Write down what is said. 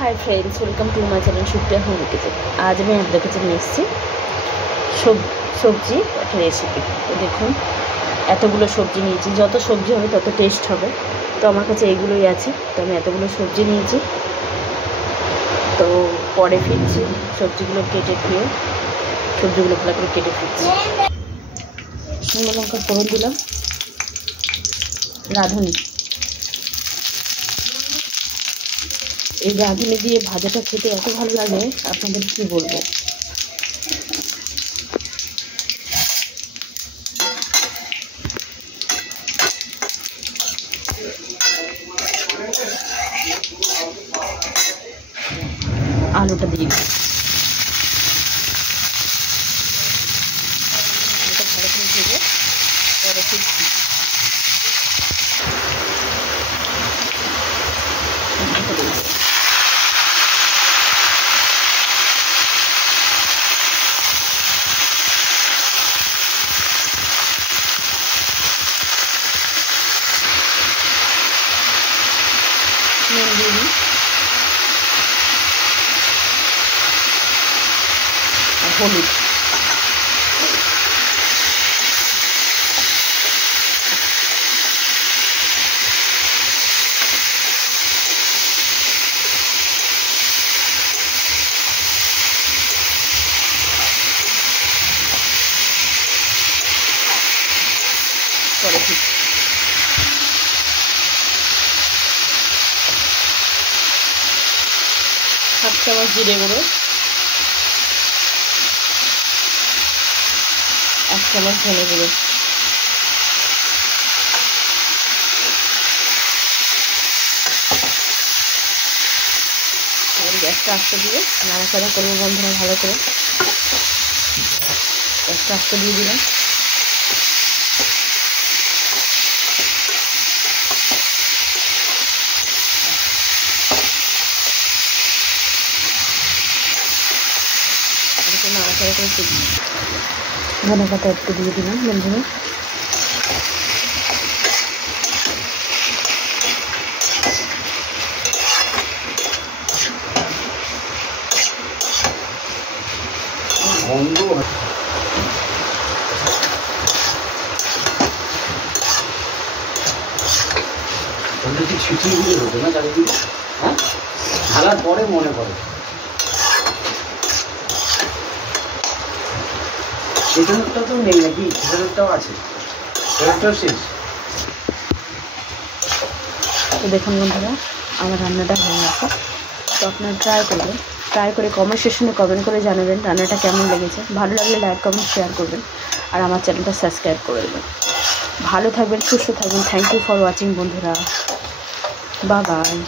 Hi friends, welcome to my channel Supriya home kitchen. आज मैं आपके কাছে নিয়ে এসেছি সবজি একটা রেসিপি। তো দেখুন, এতগুলো সবজি নিয়েছি, যত সবজি হবে তত টেস্ট হবে। তো আমার কাছে এইগুলোই আছে, তো আমি এতগুলো সবজি নিয়েছি। তো পরে ফিরছি, সবজিগুলো কেটে দিয়ে সবজিগুলো ভালো করে কেটে ফিরছি। শুকনো লঙ্কা ফোড়ন দিলাম, রাঁধুনি। এই রাঁধুনি দিয়ে ভাজাটা খেতে এত ভালো লাগে, আপনাদের কি বলবো। আলুটা দিয়ে দিই, এটা ভালো করে ভেজে পরে ফিরছি। নুন দিয়ে দিই আর হলুদ। পরে ঠিক হাফ চামচ জিরে গুঁড়ো, 1 চামচ ধনে গুঁড়ো, গ্যাসটা আস্তে দিয়ে নাড়াচাড়া করবো বন্ধুরা ভালো করে। গ্যাসটা আস্তে দিয়ে দিলাম। নাড়াচাড়া করে ধনে পাতা একটু দিয়ে দিলাম বন্ধুরা। ঢালার পরে মনে পড়ে সেখানটা তো নেই নাকি, সেখানটাও আছে, সেখানটাও শেষ। তো দেখুন বন্ধুরা, আমার রান্নাটা হয়ে গেছে। তো আপনারা ট্রাই করে কমেন্ট সেকশনে কমেন্ট করে জানাবেন রান্নাটা কেমন লেগেছে। ভালো লাগলে লাইক কমেন্ট শেয়ার করবেন আর আমার চ্যানেলটা সাবস্ক্রাইব করে দেবেন। ভালো থাকবেন, সুস্থ থাকবেন। থ্যাংক ইউ ফর ওয়াচিং বন্ধুরা, বাই বাই।